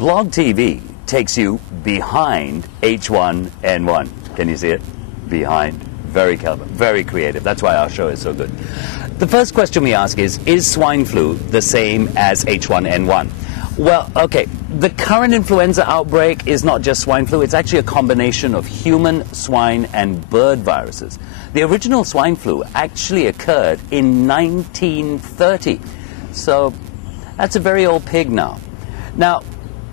Blog TV takes you behind H1N1. Can you see it? Behind. Very clever, very creative. That's why our show is so good. The first question we ask is swine flu the same as H1N1? Well, okay, the current influenza outbreak is not just swine flu, it's actually a combination of human, swine, and bird viruses. The original swine flu actually occurred in 1930, so that's a very old pig now. Now,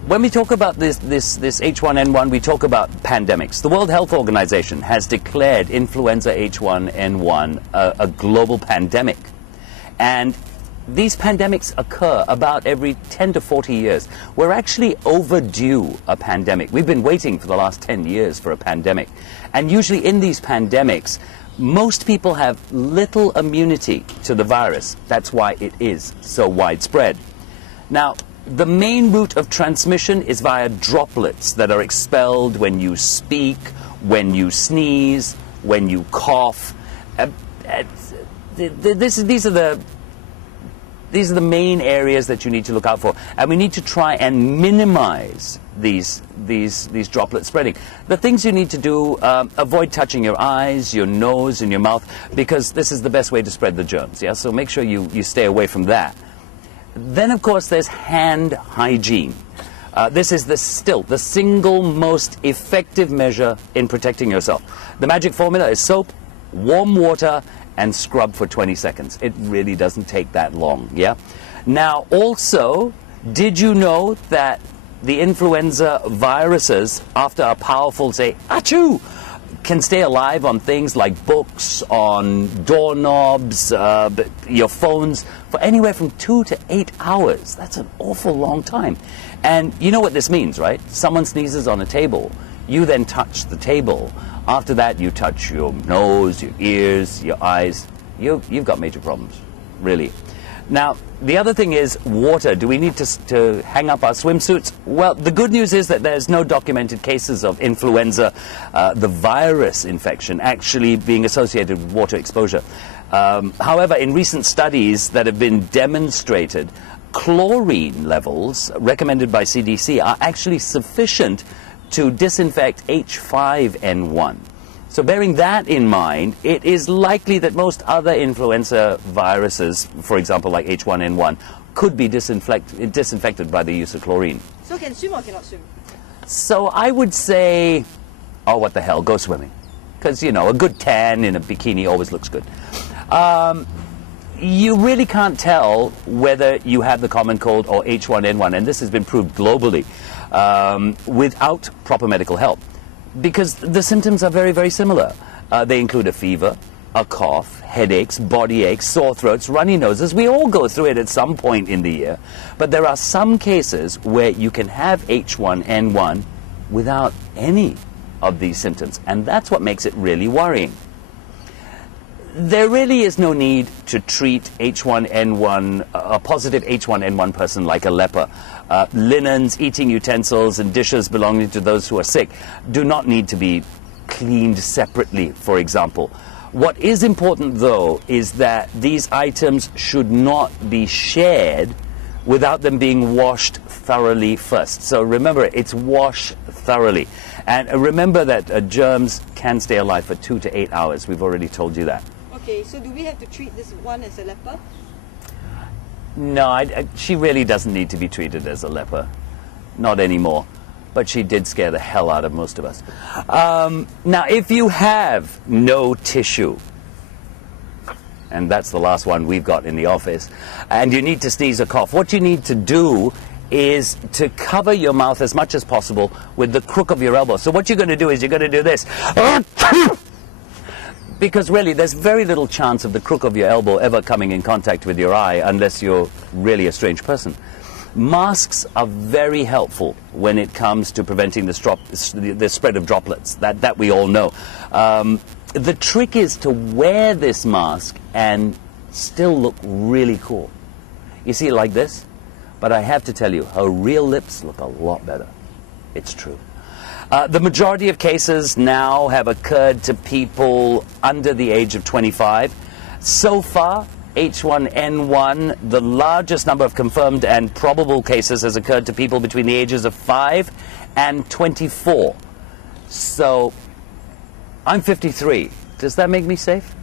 when we talk about this H1N1, we talk about pandemics. The World Health Organization has declared influenza H1N1 a global pandemic. And these pandemics occur about every 10 to 40 years. We're actually overdue a pandemic. We've been waiting for the last 10 years for a pandemic. And usually in these pandemics, most people have little immunity to the virus. That's why it is so widespread. Now, the main route of transmission is via droplets that are expelled when you speak, when you sneeze, when you cough. These are the main areas that you need to look out for, and we need to try and minimize these droplet spreading. The things you need to do: avoid touching your eyes, your nose, and your mouth, because this is the best way to spread the germs. Yeah, so make sure you stay away from that. Then, of course, there's hand hygiene. This is the single most effective measure in protecting yourself. The magic formula is soap, warm water, and scrub for 20 seconds. It really doesn't take that long, yeah? Now, also, did you know that the influenza viruses, after a powerful, say, achoo, can stay alive on things like books, on doorknobs, your phones, for anywhere from 2 to 8 hours. That's an awful long time. And you know what this means, right? Someone sneezes on a table. You then touch the table. After that, you touch your nose, your ears, your eyes. You've got major problems, really. Now, the other thing is water. Do we need to hang up our swimsuits? Well, the good news is that there's no documented cases of influenza, the virus infection, actually being associated with water exposure. However, in recent studies that have been demonstrated, chlorine levels recommended by CDC are actually sufficient to disinfect H5N1. So bearing that in mind, it is likely that most other influenza viruses, for example like H1N1, could be disinfected by the use of chlorine. So can swim or cannot swim? So I would say, oh, what the hell, go swimming. Because, you know, a good tan in a bikini always looks good. You really can't tell whether you have the common cold or H1N1, and this has been proved globally, without proper medical help. Because the symptoms are very, very similar. They include a fever, a cough, headaches, body aches, sore throats, runny noses. We all go through it at some point in the year. But there are some cases where you can have H1N1 without any of these symptoms. And that's what makes it really worrying. There really is no need to treat H1N1, a positive H1N1 person like a leper. Linens, eating utensils, and dishes belonging to those who are sick do not need to be cleaned separately, for example. What is important, though, is that these items should not be shared without them being washed thoroughly first. So remember, it's wash thoroughly. And remember that germs can stay alive for 2 to 8 hours. We've already told you that. Okay, so do we have to treat this one as a leper? No, she really doesn't need to be treated as a leper. Not anymore. But she did scare the hell out of most of us. Now, if you have no tissue, and that's the last one we've got in the office, and you need to sneeze or cough, what you need to do is to cover your mouth as much as possible with the crook of your elbow. So what you're going to do is you're going to do this. Because really, there's very little chance of the crook of your elbow ever coming in contact with your eye unless you're really a strange person. Masks are very helpful when it comes to preventing the spread of droplets. That we all know. The trick is to wear this mask and still look really cool. You see, like this? But I have to tell you, her real lips look a lot better. It's true. The majority of cases now have occurred to people under the age of 25. So far, BeH1N1, the largest number of confirmed and probable cases has occurred to people between the ages of 5 and 24. So I'm 53. Does that make me safe?